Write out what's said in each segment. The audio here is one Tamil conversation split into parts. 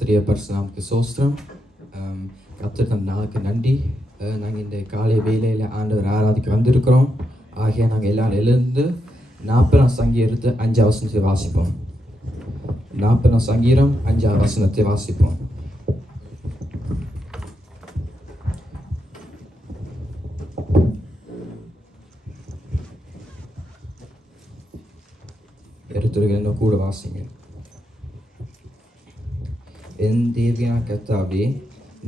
கர்த்தருடைய பரிசுநாமத்துக்கு ஸ்தோத்திரம். கர்த்தர் தந்த நாளுக்கு நன்றி. நாங்கள் இந்த காலை வேளையில் ஆண்டவர் ஆராதிக்க வந்திருக்கிறோம். ஆகிய நாங்கள் எல்லாரும் எழுந்து 40 சங்கீதத்தை 5 வசனத்தை வாசிப்போம். 40 சங்கீதம் 5 வசனத்தை வாசிப்போம். எடுத்துருக்க கூட வாசிங்க. என் தேவையான கர்த்தாவே,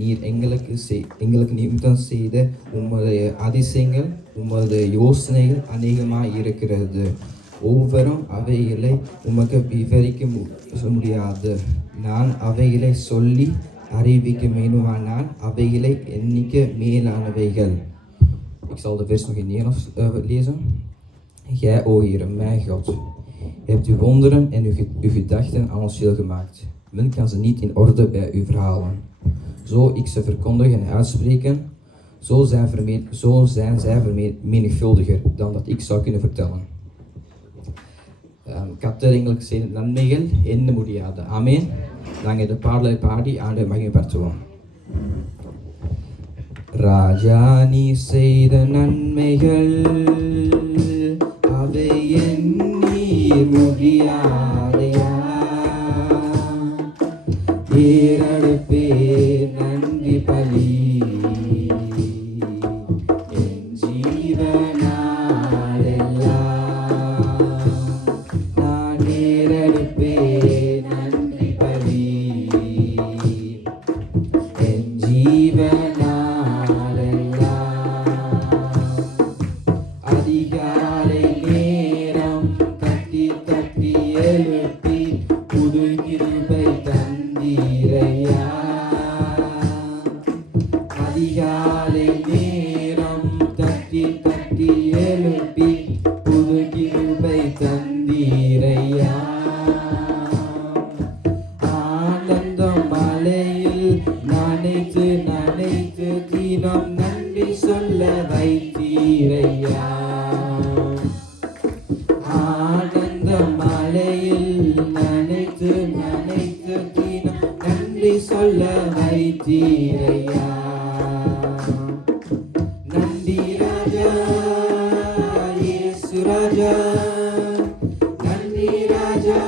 நீர் எங்களுக்கு நிமித்தம் செய்த உமது அதிசயங்கள், உமது யோசனைகள் அநேகமாக இருக்கிறது. ஒவ்வொரும் அவைகளை உமக்கு விவரிக்க முடியாது. நான் அவைகளை சொல்லி அறிவிக்க வேண்டுமானால் அவைகளை எண்ணிக்க மேலானவைகள். Ik zal de vers nog in Nederlands lezen. Gij, o Heere, mijn God, hebt uw wonderen en uw gedachten aan ons veel gemaakt. Men kan ze niet in orde bij u verhalen. Zo ik ze verkondig en uitspreken, zo zijn zij vermenigvuldiger dan dat ik zou kunnen vertellen. கர்த்தர் எங்களுக்கு செய்த நன்மைகள் எண்ண முடியாது. ஆமென். நாங்கள் இந்த பாடலை பாடி ஆண்டவரை மகிமைப்படுத்துவோம். ராஜா, நீ செய்த நன்மைகள் அவை எண்ணி முடியாதையா. ஏறெடுப்பே நன்றி பலி, என் ஜீவனாலெல்லாம் நான் ஏறெடுப்பே நன்றி பலி, என் ஜீவனாலெல்லாம். அதிகாலை நேரம் தட்டி தட்டி எழுப்பி புது கிருபை தந்தீரையா. அதிகாலை நேரம் தட்டி தட்டி எழுப்பி புது கிருபை தந்தீரையா. ஆனந்தம் மலையில் நனைத்து நனைத்து தினம் நன்றி சொல்ல வைத்தீரையா. ஆனந்த மலையில் நனைத்து நனைத்து தினம் நன்றி சொல்ல வைத்தீரையா. நன்றி ராஜா இயேசு ராஜா, நன்றி ராஜா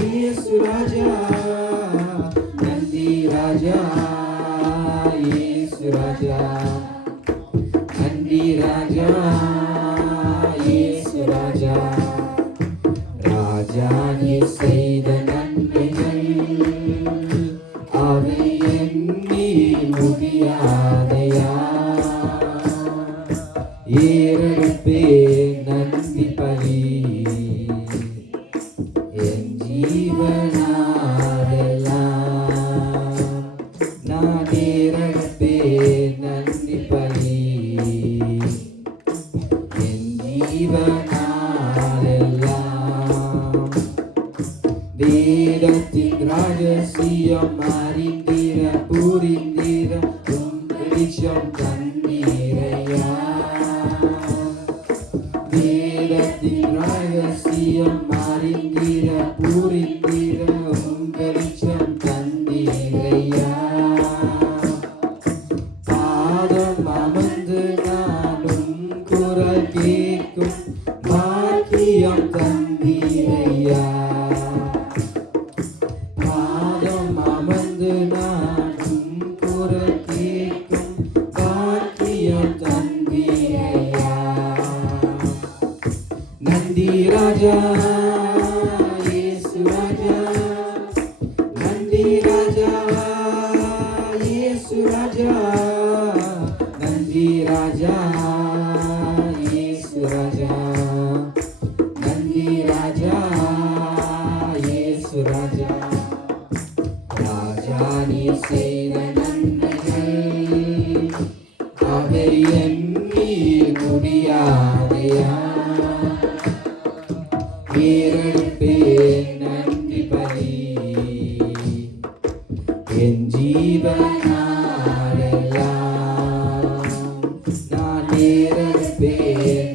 இயேசு ராஜா, நன்றி ராஜா இயேசு ராஜா, நன்றி ராஜா இயேசு ராஜா. ராஜா, நீ செய்த நன்மைகள் அவை எண்ணி முடியாதையா. ஏறெடுப்பே நன்றி பலி, என் ஜீவனாலெல்லாம் நான் ஏறெடுப்பே நன்றி பலி, என் ஜீவனாலெல்லாம். வேதத்தின் ரகசியம் அறிந்திர புரிந்திர வெளிச்சம் தந்தீரையா. வேதத்தின் ரகசியம் அறிந்திர புரிந்திர வெளிச்சம் தந்தீரையா. பாதம் அமர்ந்து நானும் குரல் கேட்கும் பாக்கியம் தந்தீரையா. பாதம் அமர்ந்து நானும் குரல் கேட்கும் பாக்கியம் தந்தீரையா. நன்றி ராஜா இயேசு ராஜா, நன்றி ராஜா இயேசு ராஜா, நன்றி ராஜா இயேசு ராஜா, நன்றி ராஜா இயேசு ராஜா. ராஜா, நீ செய்த நன்மைகள் அவை எண்ணி முடியாதையா. ஏறெடுப்பே நன்றி பலி, என் ஜீவனாலெல்லாம் நான் ஏறெடுப்பே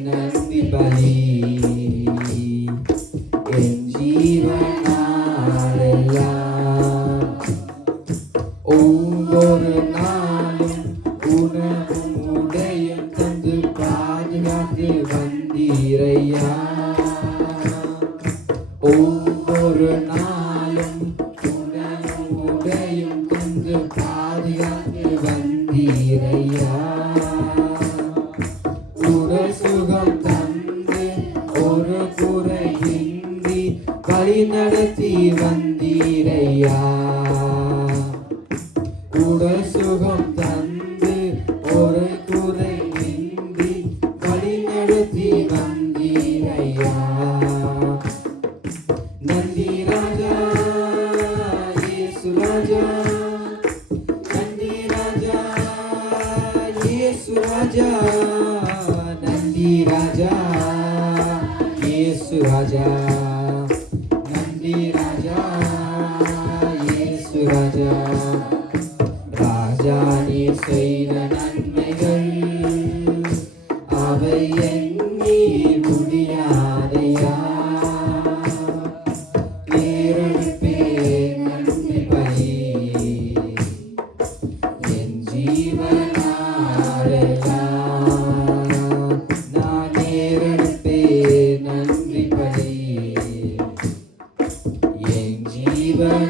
நன்றி பலி, என் ஜீவனாலெல்லாம் வந்தீரையா, உடல் சுகம் தந்து ஒரு குறையின்றி வழி நடத்தி வந்தீரையா. நன்றி ராஜா இயேசு ராஜா, நன்றி ராஜா இயேசு ராஜா, நன்றி ராஜா இயேசு ராஜா, நன்றி ராஜா இயேசு ராஜா. ராஜா நீர் செய்த நன்மைகள் அவை எண்ணி முடியாதையா, நேரடிப்பே நன்றி பலி என் ஜீவனாலெல்லாம். நான் நேரடிப்பே நன்றி பலி என் ஜீவனாலெல்லாம்.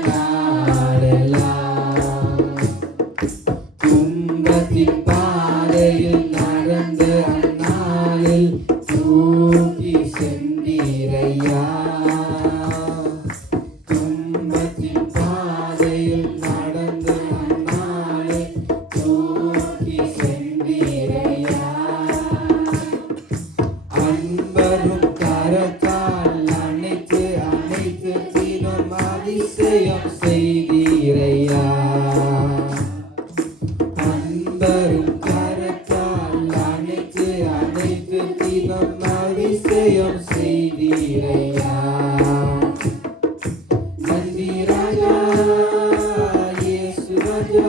துன்பத்தின் பாதையில் நடந்த அந்நாளில் தூக்கி சென்றீரையா, துன்பத்தின் பாதையில் நடந்த அந்நாளில் தூக்கி சென்றீரையா. அன்பரும் கரத்தால் அணைத்து அணைத்து தினம் அதிசயம் செய்தீரையா, அன்பரும் கரத்தால் அணைத்து அணைத்து தினம் அதிசயம் செய்தீரையா. நன்றி ராஜா இயேசு ராஜா,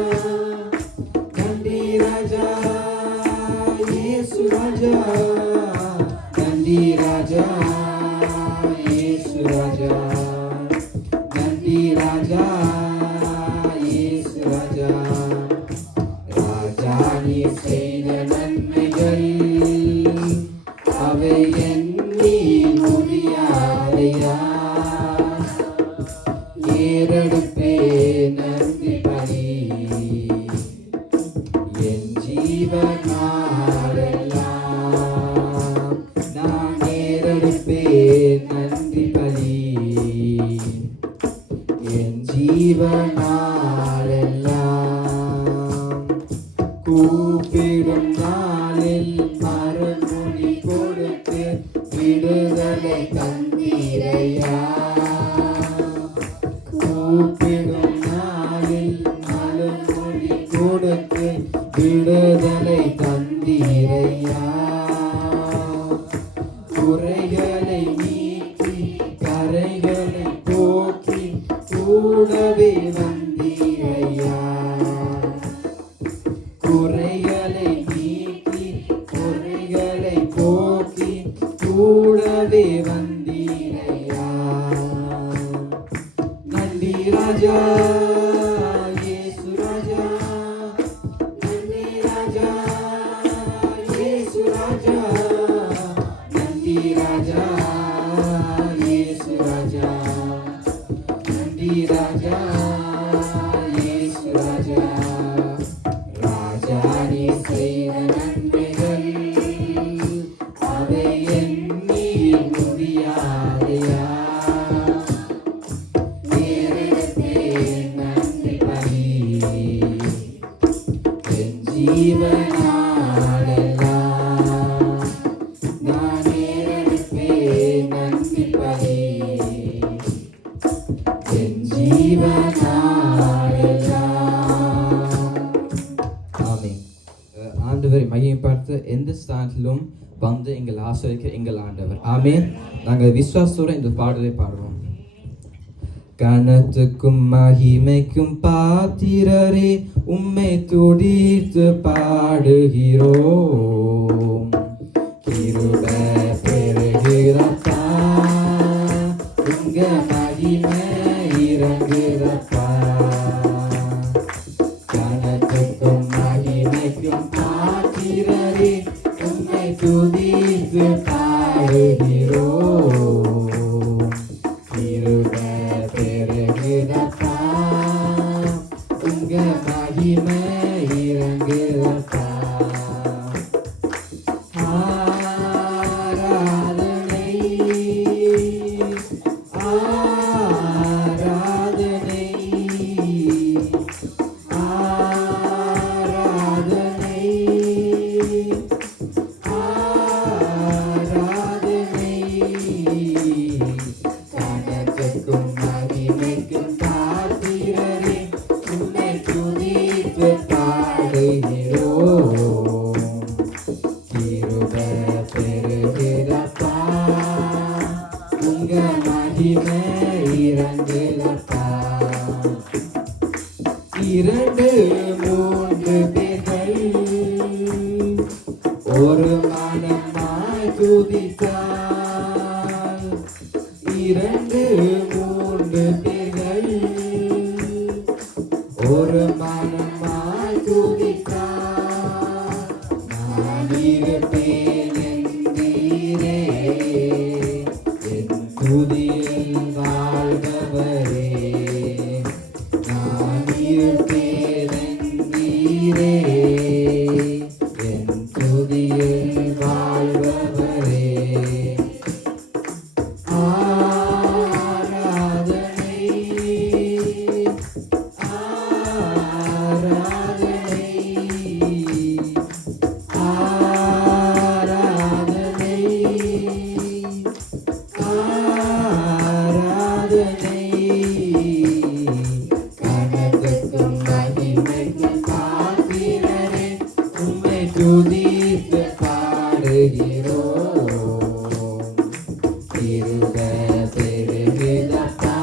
நன்றி ராஜா இயேசு ராஜா, நன்றி ராஜா இயேசு ராஜா, நன்றி ராஜா இயேசு ராஜா. ராஜா நீர் செய்த நன்மைகள் அவை எண்ணி முடியாதையா, ஏறெடுப்பே நன்றி பலி என் ஜீவனாலெல்லாம். நான் ஏறெடுப்பே நன்றி பலி என் ஜீவனாலெல்லாம். கூப்பிடும் நாளில் மறுமொழி கொடுத்து விடுதலை தந்தீரையா, கூப்பிடும் நாளில் மறுமொழி கொடுத்து விடுதலை தந்தீரையா. குறைகளை நீக்கி கரைகளை போக்கி கூடவே வந்தீரையா, குறைகளை நீக்கி குறைகளை போக்கி கூடவே வந்தீரையா. நன்றி ராஜா இயேசு ராஜா, நன்றி ராஜா இயேசு ராஜா, நன்றி ராஜா இயேசு ராஜா, நன்றி ராஜா இயேசு ராஜா. ராஜா நீர் செய்த நன்மைகள் அவை எண்ணி முடியாதையா, நேரிடத்தே நன்றி பலி என் ஜீவனாலெல்லாம். நான் நேரிடத்தே நன்றி பலி என் ஜீவனாலெல்லாம். ஆமென். ஆண்டவரை மையப்படுத்த எந்த ஸ்தானத்திலும் வந்து எங்கள் ஆசிரியர் எங்கள் ஆண்டவர். ஆமென். நாங்கள் விசுவாசத்தோட இந்த பாடலை பாடுவோம். கனத்துக்கும் மகிமைக்கும் பாத்திரரே உம்மை துதித்து பாடுகிறோம். கிருபை பெருகிறப்பா, உங்க மகிமை இறங்குகிறப்பா. கனத்துக்கும் மகிமைக்கும் பாத்திரரே உம்மை துதித்து பாடுகிறோம். கிருபை பெருகிறப்பா, உங்க மகிமை இறங்குகிறப்பா. ஆராதனை இரண்டு மூன்று பேர்கள் ஒரு மனமாய் துதித்தார். இரண்டு மூன்று பேர்கள் ஒரு மனமாய் துதித்தார். நான் இருப்பேன் என்றீரே, என் துதியில் வாழ்பவரே. நான் இருப்பேன் என்றீரே, என் துதியில் வாழ்பவரே. ஆராதனை ஆராதனை ஆராதனை ஆராதனை. கனத்துக்கும் மகிமைக்கும் பாத்திரரே, உம்மை துதித்து பாடுகிறோம். கிருபை பெருகுதப்பா,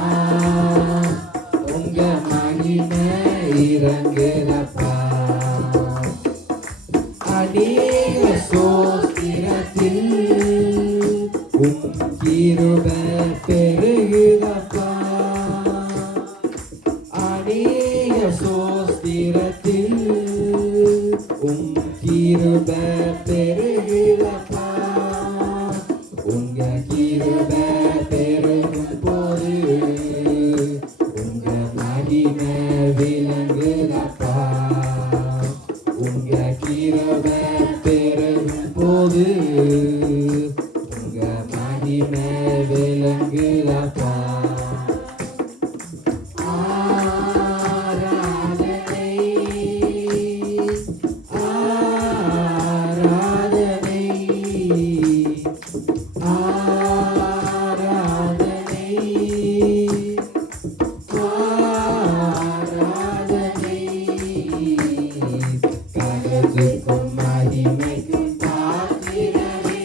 உங்க மகிமை இறங்குதப்பா. அநேக சோஸ்திரத்தில் உம் கிருபை பெருகுதப்பா. அநேக சோஸ்திரத்தில் உம் கிருபை பெருகுதப்பா. உங்க கிருபை பெருகும் போது உங்க மகிமை விளங்குதப்பா. உங்க கிருபை பெருகும் போது உங்க மகிமை விளங்குதப்பா. ஆராதனை ஆராதனை ஆராதனை ஆராதனை. கனத்துக்கும் மகிமைக்கும் பாத்திரரே,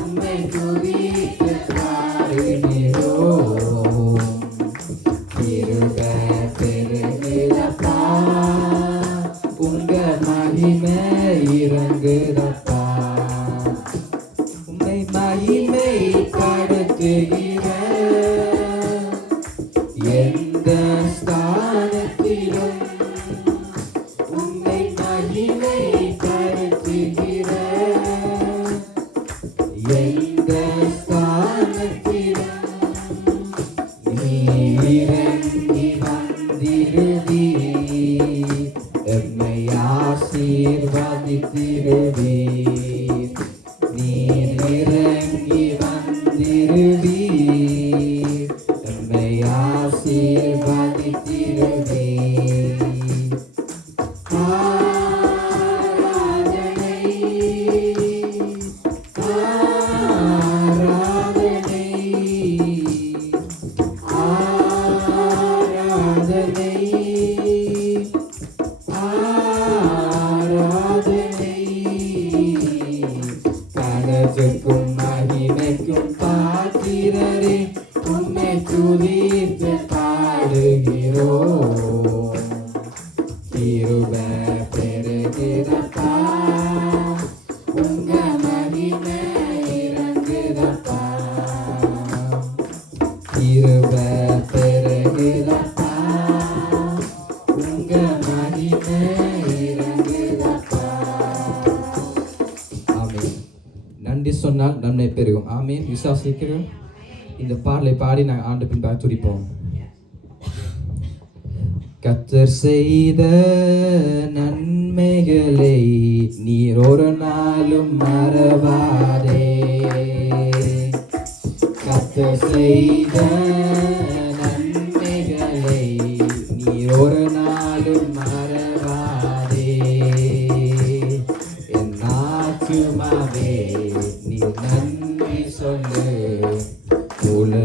உம்மை துதித்து பாடுகிறோம். கிருபை பெருகுதப்பா, உங்க மகிமை இறங்குதப்பா. உம்மை மகிமை படுத்துகிற எந்த ஸ்தானத்திலும், உம்மை மகிமை படுத்துகிற எந்த ஸ்தானத்திலும் நீர் இறங்கி வந்திருவீர், எம்மை ஆசீர்வதித்திருவீர். நீர் இறங்கி வந்திருவீர், எம்மை ஆசீர்வதித்திருவீர். ஆராதனை ஆராதனை ஆராதனை ஆராதனை. கனத்துக்கும் மகிமைக்கும் பாத்திரரே, உம்மை துதித்து பாடுகிறோம். கிருபை பெருகுதப்பா, உங்க மகிமை இறங்குதப்பா. கிருபை பெருகுதப்பா, உங்க மகிமை இறங்குதப்பா. ஆமென். நன்றி சொன்னால் நன்மை பெருகும். ஆமென். விசுவாசிக்கிறோம். இந்த பாடலை பாடி நாங்கள் ஆண்டு பின்பாக துடிப்போம். கர்த்தர் செய்த நன்மைகளை நீர் ஒரு நாளும் மறவாதே. கர்த்தர் செய்த நன்மைகளை நீர் ஒரு நாளும் மறவாதே. என் ஆத்துமாவே நீர் நன்றி சொல்லு, முழு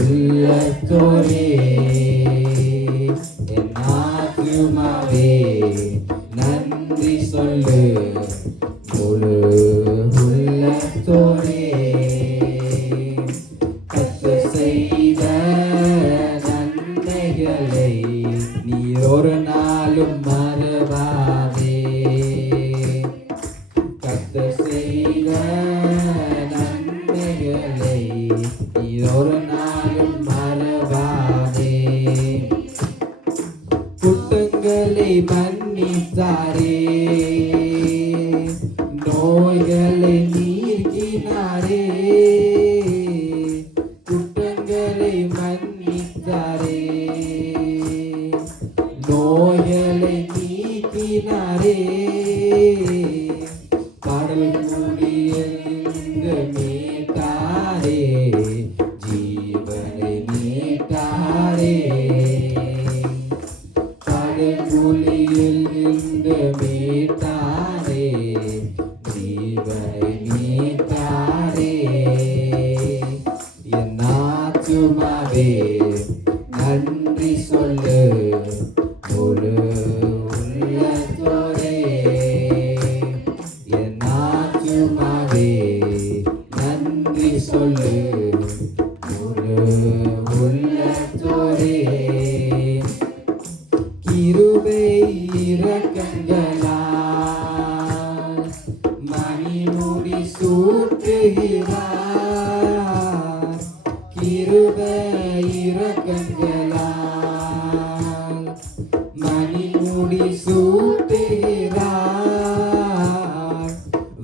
உள்ளத்தோரே. என் ஆத்துமாவே நன்றி சொல்லு, முழு உள்ளத்தோரே. கர்த்தர் செய்த நன்மைகளை நீர் ஒரு நாள் நாளும் மறவாதே கர்த்தர் செய்த நன்மைகளை நீ ஒரு நாளும் மறவாதே குற்றங்களை மன்னித்தாரே நோய்களை நீக்கினாரே குற்றங்களை மன்னித்தாரே நோய்களை நீக்கினாரே கடல் மூடியிருந்து மீட்டாரே ஜீவனை மீட்டாரே கடல் மூடியில் இருந்து மீட்டாரே ஜீவனை மீட்டாரே என் ஆத்துமாவே நன்றி சொல்லு முழு உள்ளத்தோரே என் ஆத்துமாவே நன்றி சொல்லு முழு உள்ளத்தோரே கிருபை இரக்கங்களால் மணிமுடி சூட்டுகிறார் கிருபை இரக்கங்களால் மணிமுடி சூட்டுகிறார்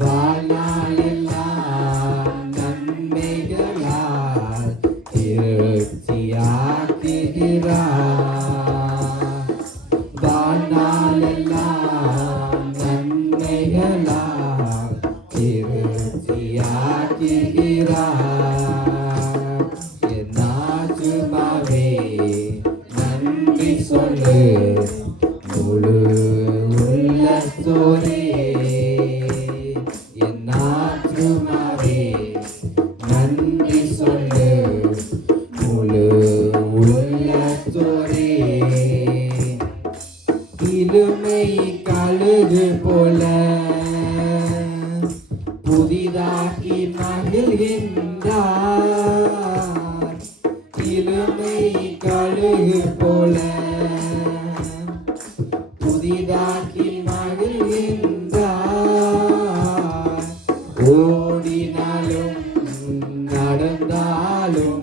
வாழ்நாளெல்லாம் நன்மைகளால் திருப்தியாக்குகிறார் வாழ்நாளெல்லாம் நன்மைகளால் திருப்தியாக்குகிறார் என் ஆத்துமாவே நன்றி சொல்லு முழு உள்ளத்தோரே என் ஆத்துமாவே நன்றி சொல்லு முழு உள்ளத்தோரே இலுமை கழுகு போல புதிதாக்கி மகிழ்கின்றார் இலுமை கழுகு போல புதிதாக்கி மகிழ்கின்றார் ஓடினாலும் நடந்தாலும்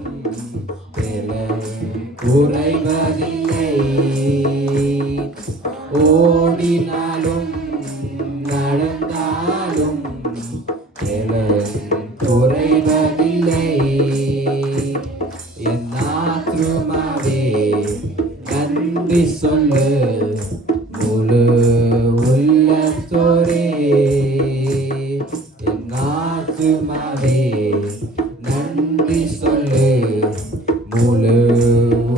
குறைவதில்லை ஓடினாலும் நடந்தாலும் குறைவதில்லை என் ஆத்துமாவே நன்றி சொல்லு முழு உள்ளத்தோரே என் ஆத்துமாவே நன்றி சொல்லு முழு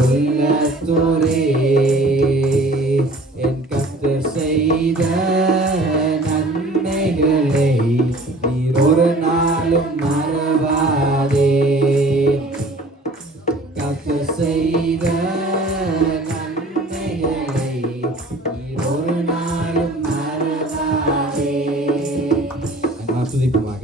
உள்ளத்தோரே என் கர்த்தர் செய்த நன்மைகளை நீர் ஒரு நாளும் மறவாதே கர்த்தர் செய்த நன்மைகளை நீர் ஒரு நாளும் மறவாதே நாம் துதிப்போமாக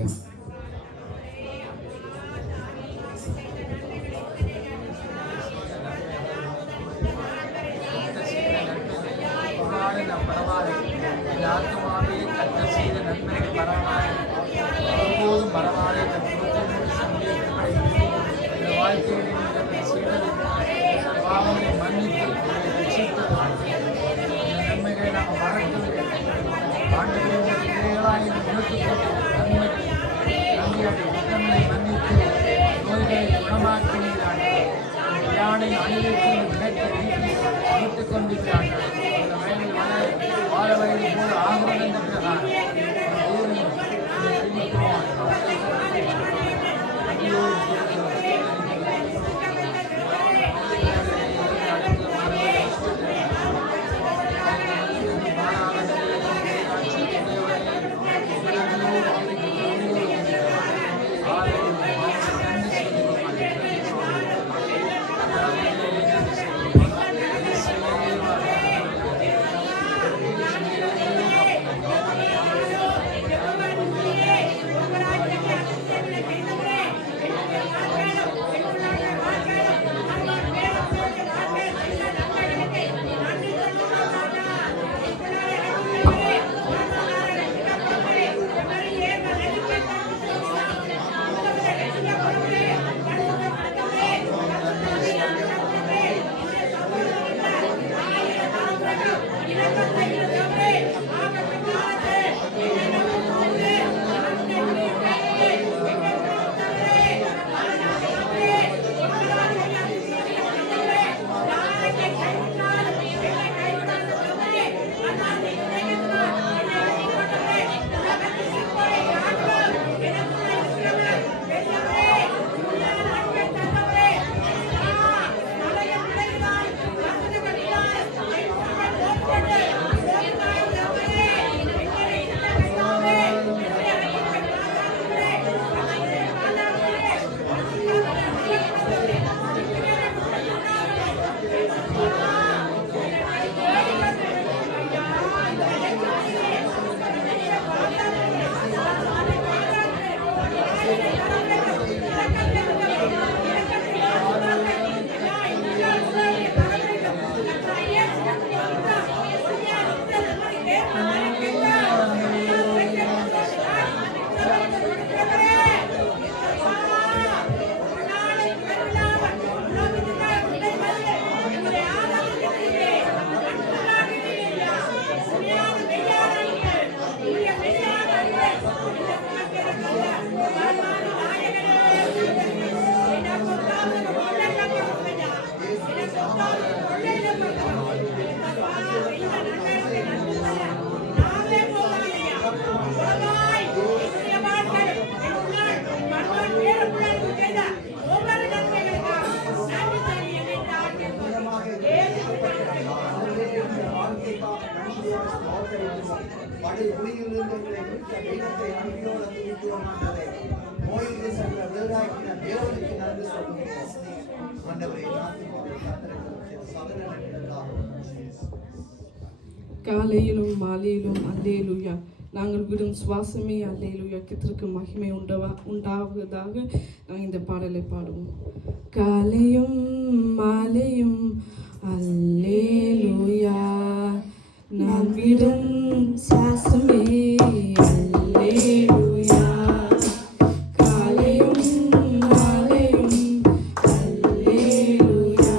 கிருபைக்காக நன்றியோடு ஸ்தோத்திரிக்கிறோம். படுகுழியிலிருந்து எங்களை மீட்ட தெய்வத்தை நன்றியோடு துதிக்கிறோம் ஆண்டவரே. நோயிலிருந்து சென்ற விடுதலையாக்கின தேவனுக்கு நன்றி சொல்லுகிறோம். ஆண்டவரே, ஆத்துமாவை கர்த்தருக்கு சகல நன்றிகளுக்காக காலையிலும் மாலையிலும் அல்லேலூயா. நாங்கள் விடும் சுவாசமே அல்லேலூயா. கர்த்தருக்கு மகிமை உண்டாவதாக நாங்கள் இந்த பாடலை பாடுவோம். காலையும் மாலையும் அல்லேலூயா. நான் விடும் சுவாசமே அல்லேலூயா. காலையும் மாலையும் அல்லேலூயா.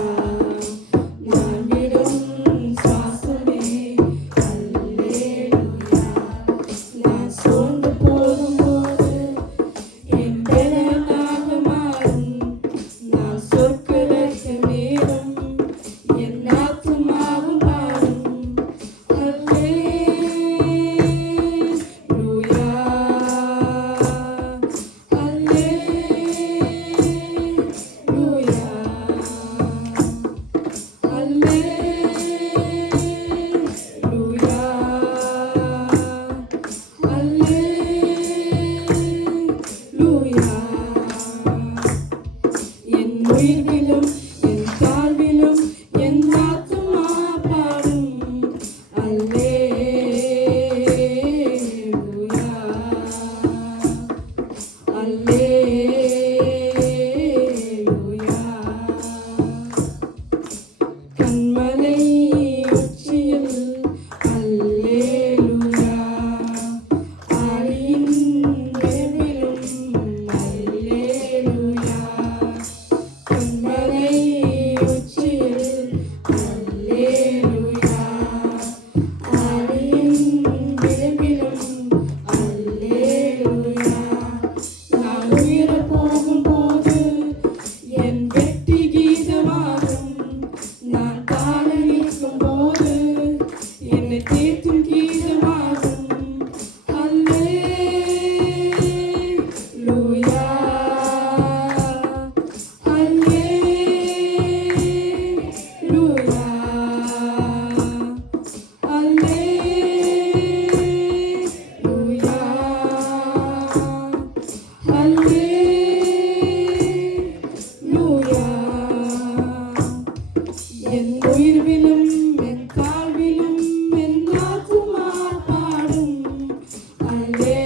நான் விடும் சுவாசமே அல்லேலூயா. நான் சோர்ந்து போகும்போது என் பலனாக மாறும். நான் சொற்களற்ற நேரம் என் ஆத்துமாவும் பாடும். அல்லேலூயா, அல்லேலூயா, அல்லேலூயா, அல்லேலூயா. என் உயிரிலும் என் தாழ்விலும் என் ஆத்துமா பாடும். அல்லேலூயா, அல்லேலூயா. கண்மலை உச்சியில் அல்லேலூயா. ஆழியின் நடுவிலும் அல்லேலூயா. கண்மலை உச்சியில் அல்லேலூயா. ஆழியின் நடுவிலும் அல்லேலூயா. நான் உயிரப் போகும்போது என் வெற்றி கீதமாகும். நான் காண நிற்கும் போது என்னை தீர்த்தும் கீதமாகும். அல்லேலூயா, அல்லேலூயா, அல்லேலூயா, அல்லேலூயா. என் உயிர்விலும் என் தாழ்விலும் என் ஆத்துமா பாடும். அல்லேலூயா,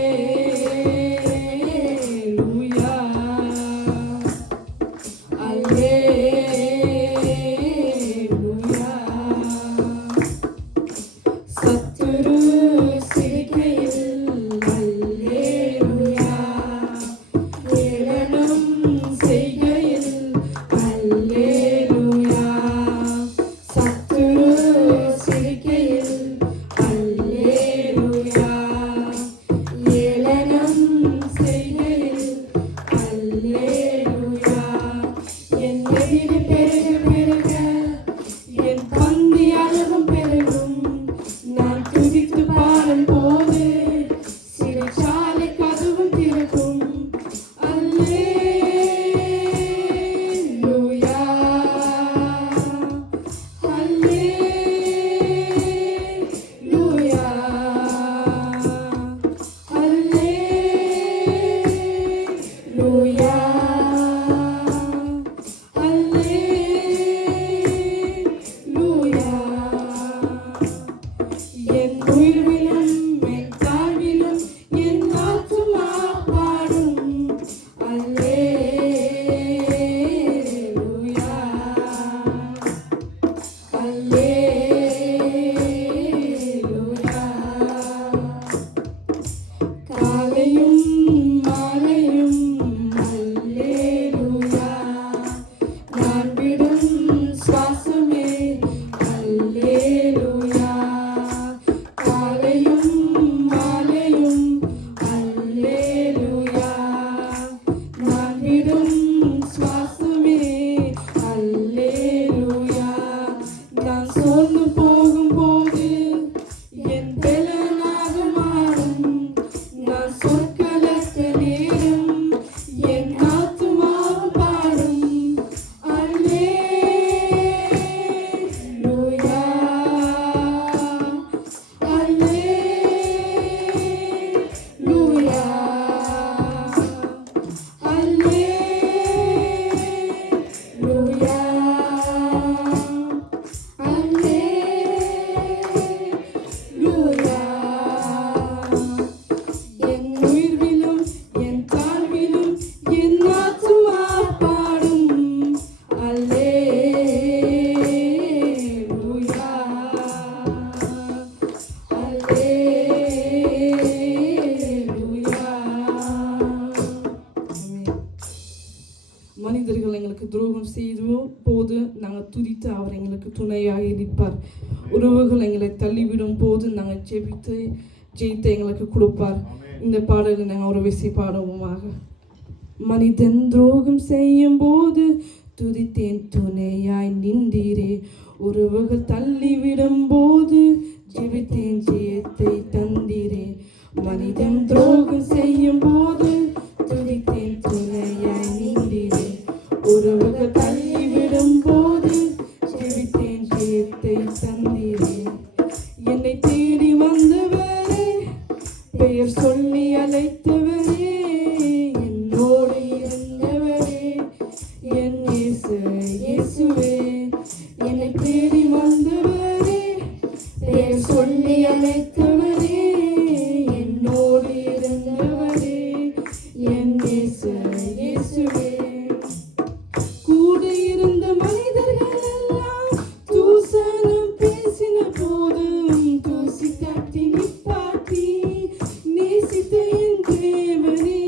அல்லேலூயா. சத்துரு சிரிக்கையில் அல்லேலூயா. ஏளனம் செய்கையில் அல்லேலூயா. சத்துரு சிரிக்கையில் அல்லேலூயா. ஏளனம் செய்கையில் அல்லேலூயா. என் எதிரி பெருக பெருக என் பந்தி அளவும் பெருகும். நான் துதித்து பாடும் போது சிறைச்சாலை கதவும் திறக்கும். அல்லேலூயா, அல்லேலூயா, அல்லேலூயா, அல்லேலூயா. என் உயிர்விலும் என் தாழ்விலும் என் ஆத்துமா பாடும். அல்லேலூயா, அல்லேலூயா. காலையும் மாலையும் அல்லேலூயா. நான் விடும் சுவாசமே அல்லேலூயா. காலையும் மாலையும் அல்லேலூயா. நான் விடும் சுவாசமே அல்லேலூயா. நான் சோர்ந்து போகும்போது என் பலனாக மாறும். நான் சொற்களற்ற நேரம் என் ஆத்துமா பாடும். அல்லேலூயா, துணையாக இருப்பார். உறவுகள் எங்களை தள்ளிவிடும் போது நாங்கள் ஜெபித்து ஜெயித்து எங்களுக்கு கொடுப்பார். இந்த பாடலை நாங்கள் ஒரு விசை பாடுவோமாக. மனிதன் துரோகம் செய்யும் போது துதித்தேன் துணையாய் நின்றீரே. உறவுகள் தள்ளிவிடும் போது ஜெபித்தேன் ஜெயத்தை தந்தீரே. மனிதன் துரோகம் செய்யும் போது துதித்தேன் துணையாய் நின்றீரே. உறவுகள் தள்ளிவிடும் போது ஜெபித்தேன் ஜெயத்தை தந்தீரே. என்னை தேடி வந்தவரே, பெயர் சொல்லி அழைத்தவரே, என்னோடு இருந்தவரே, என் இயேசுவே. என்னை தேடி வந்தவரே, பெயர் சொல்லி அழைத்தவரே, என்னோடு இருந்தவரே, என் இயேசுவே. கூட இருந்த மனிதர்கள் எல்லாம் தூசணம் பேசின போதும் தூசி தட்டி நிப்பாட்டி நேசித்த என் தேவனே.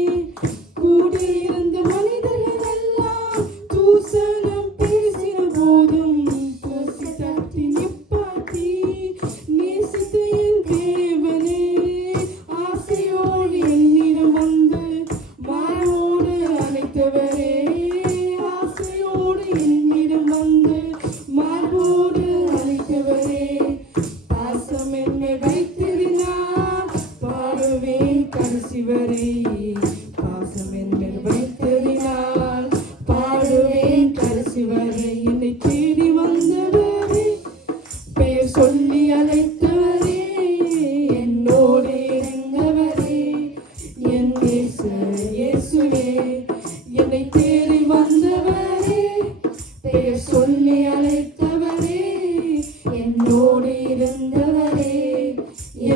கூட இருந்த மனிதர்கள் எல்லாம் தூசணம் பேசின போதும் தூசி தட்டி நிப்பாட்டி நேசித்த என் தேவனே. ஆசையோடு என்னிடம் வந்து மாறோடு அழைத்தவரே, ஆசையோடு என்னிடம் வந்து மார்போடு அழைத்தவரே. பாசம் என்னை வைத்திருந்தார் பாடுவேன் கடைசி வரை. பாசம் என்னை வைத்திருந்தார் பாடுவேன் கடைசி வரை. என்னை தேடி வந்தவரே, பெயர் சொல்லி அழைத்தவரே, என்னோடு இருந்தவரே, என் இயேசுவே. என்னை தேடி வந்தவரே, பெயர் சொல்லி அழைத்தவரே, என்னோடு இருந்தவரே,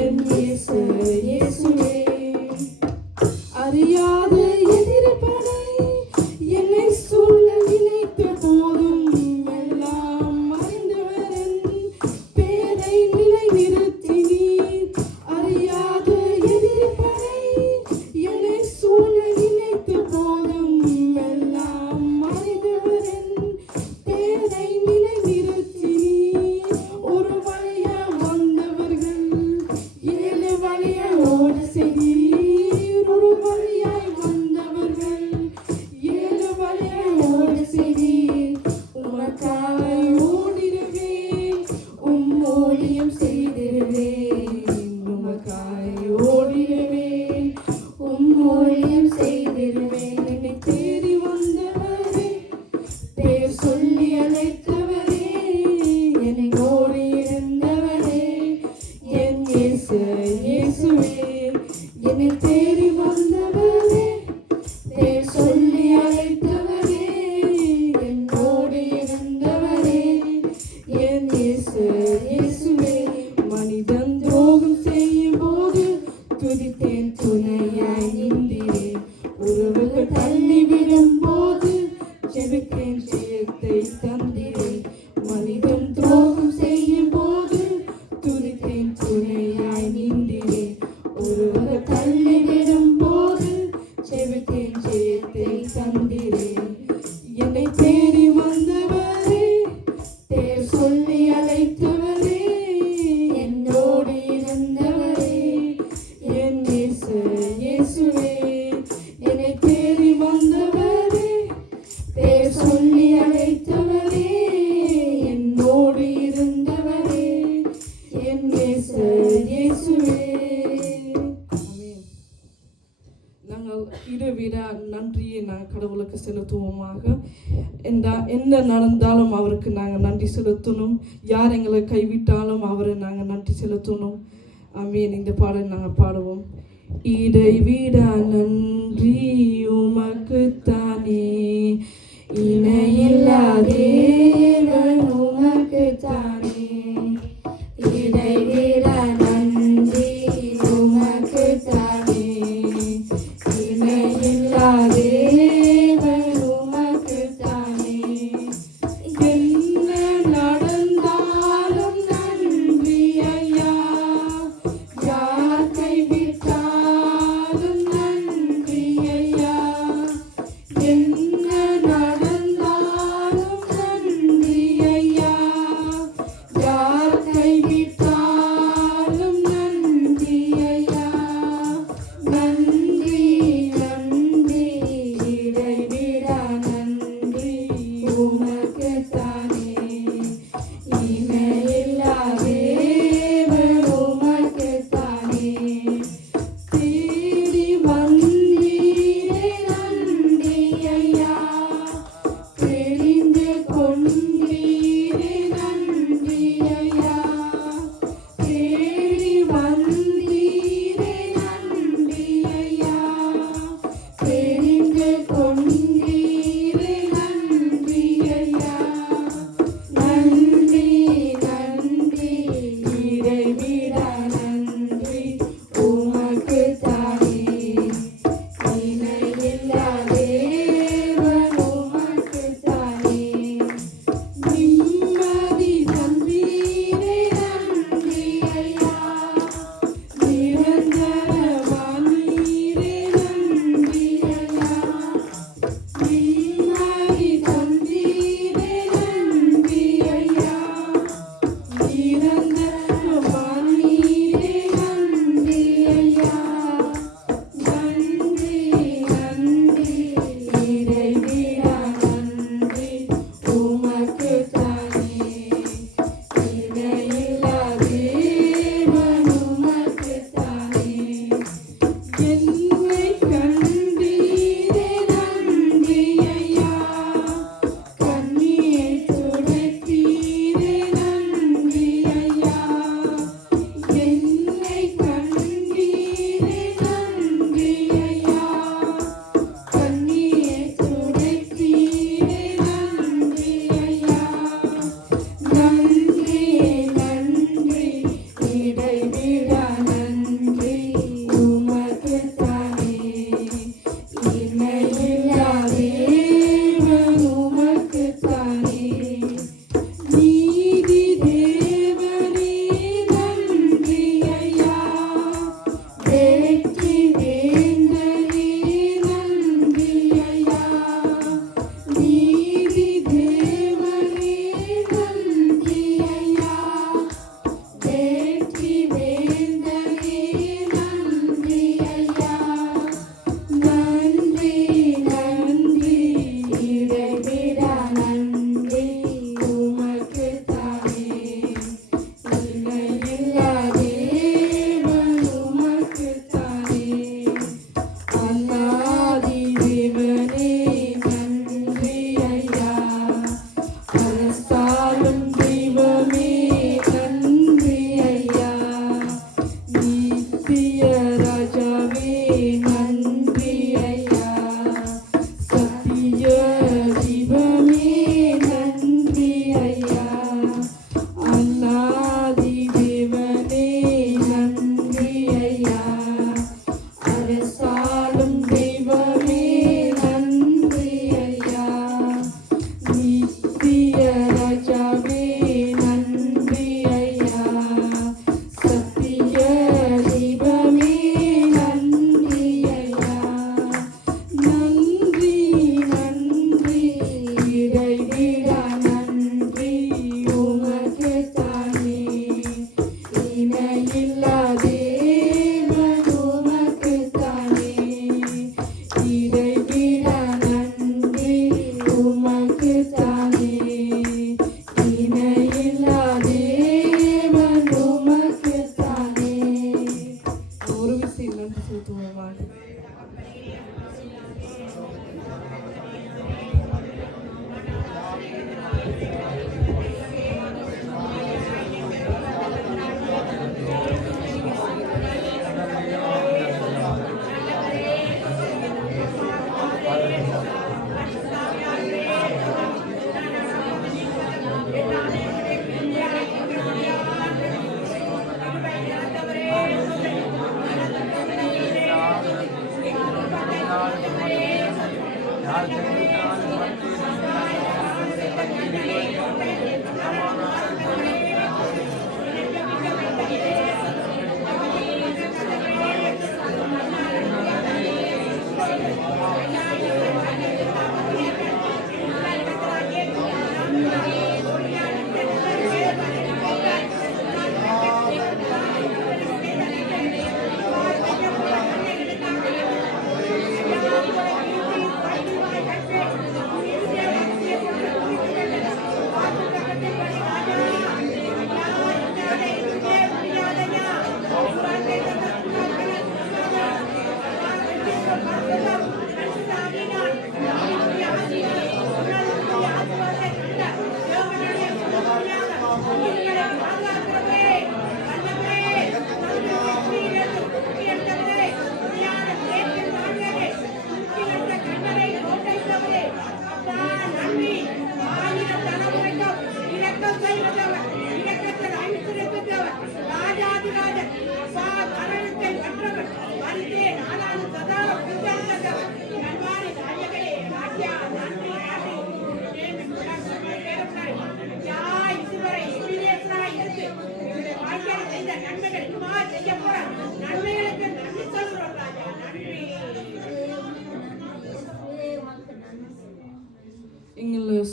என் இயேசுவே. அறியாத எதிர்ப்படை என்னை சூழ நினைத்த போதும் எல்லாம் அறிந்தவரன் பேரை நிலைநிறுத்தினீர். அறியாத எதிர்ப்படை என்னை சூழ நினைத்த போதும் எல்லாம் அறிந்தவரன் பேரை நிலைநிறுத்தினீர். ஒரு வழியா வந்தவர்கள் 7 வழியா ஓட செய்தீர். ஒரு வழியாய் வந்தவர்கள் 7 வழியாய் ஓட செய்தீர். உமக்காய் ஓடிடுவேன், ஊழியம் செய்திடுவேன். உமக்காய் ஓடிடுவேன், ஊழியம் செய்திடுவேன். என்னை தேடி வந்தவரே, பெயர் சொல்லி அழைத்தவரே, என்னோடு இருந்தவரே, என் இயேசுவே. என்னை தேடி வந்தவரே, பெயர் சொல்லி அழைத்தவரே, என்னோடு இருந்தவரே, என் இயேசுவே. மனிதன் துரோகம் செய்யும் போது துதித்தேன் துணையாய் நின்றீரே. உறவுகள் தள்ளிவிடும் போது ஜெபித்தேன் ஜெயத்தை தந்தீரே. மனிதன் துரோகம் செய்யும் போது துதித்தேன் துணையாய் நின்றீரே. உறவுகள் தள்ளிவிடும் போது ஜெபித்தேன் ஜெயத்தை தந்தீரே. என்னை தேடி வந்தவரே, பெயர் சொல்லி அழைத்தவரே, என்னோடு இருந்தவரே, என் இயேசுவே. என்னை தேடி வந்தவரே, பெயர் சொல்லி அழைத்தவரே, என்னோடு இருந்தவரே, என் இயேசுவே. ஆமென். நாங்கள் இரவிட நன்றியை நாங்கள் கடவுளுக்கு செலுத்துவோமாக. என்ன நடந்தாலும் அவருக்கு நாங்கள் நன்றி செலுத்தணும். யார் எங்களை கைவிட்டாலும் அவரை நாங்கள் நன்றி செலுத்தணும். ஆமென். இந்த பாடல் நாங்கள் பாடுவோம். இடைவிட நன்றி உமக்குத்தானே, இணையில்லா தேவன் உமக்குத்தானே. இடைவிட நன்றி உமக்குத்தானே, இணையில்லா தேவன் உமக்குத்தானே. என்ன நடந்தாலும் நன்றி ஐயா, யார் கைவிட்டாலும் நன்றி ஐயா. என்ன நடந்தாலும் நன்றி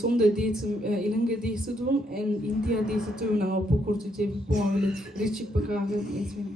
சொந்த தேசம் இலங்கை தேசத்தும் இந்தியா தேசத்தையும் நாங்கள் ஒப்பு கொடுத்து ஜெபிப்போம் அவங்களை ரட்சிப்புக்காக இயேசுவின்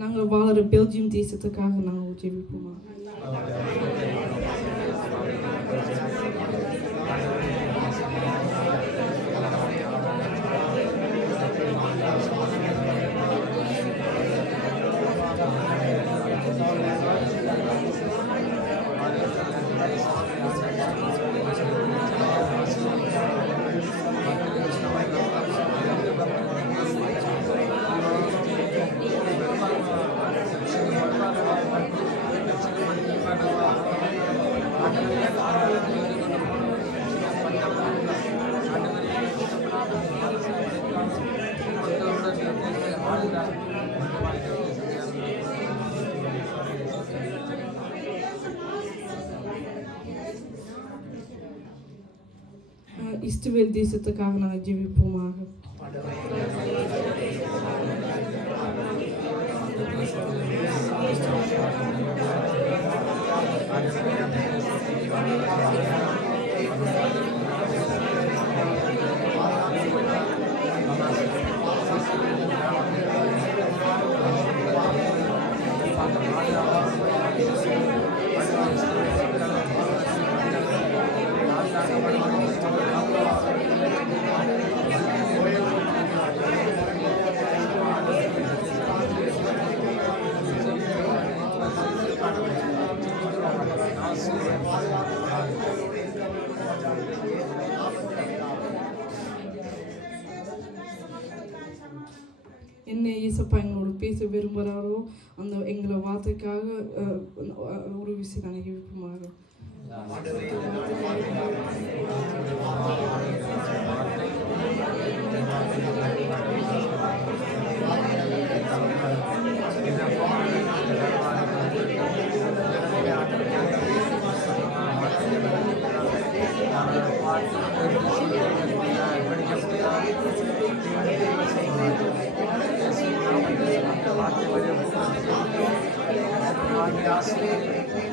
நாங்கள் வாழற பெல்ஜியம் தேசத்துக்காக நாங்கள் ஜெபிப்போமா இஸ்ரவேல் தேசத்துக்காக நாங்கள் ஜெபிப்போமாக என்ன இயேசப்பா எங்களோட பேச விரும்புகிறாரோ அந்த எங்களை வார்த்தைக்காக ஒரு விஷயம் நாங்கள் ஜெபிப்போமாக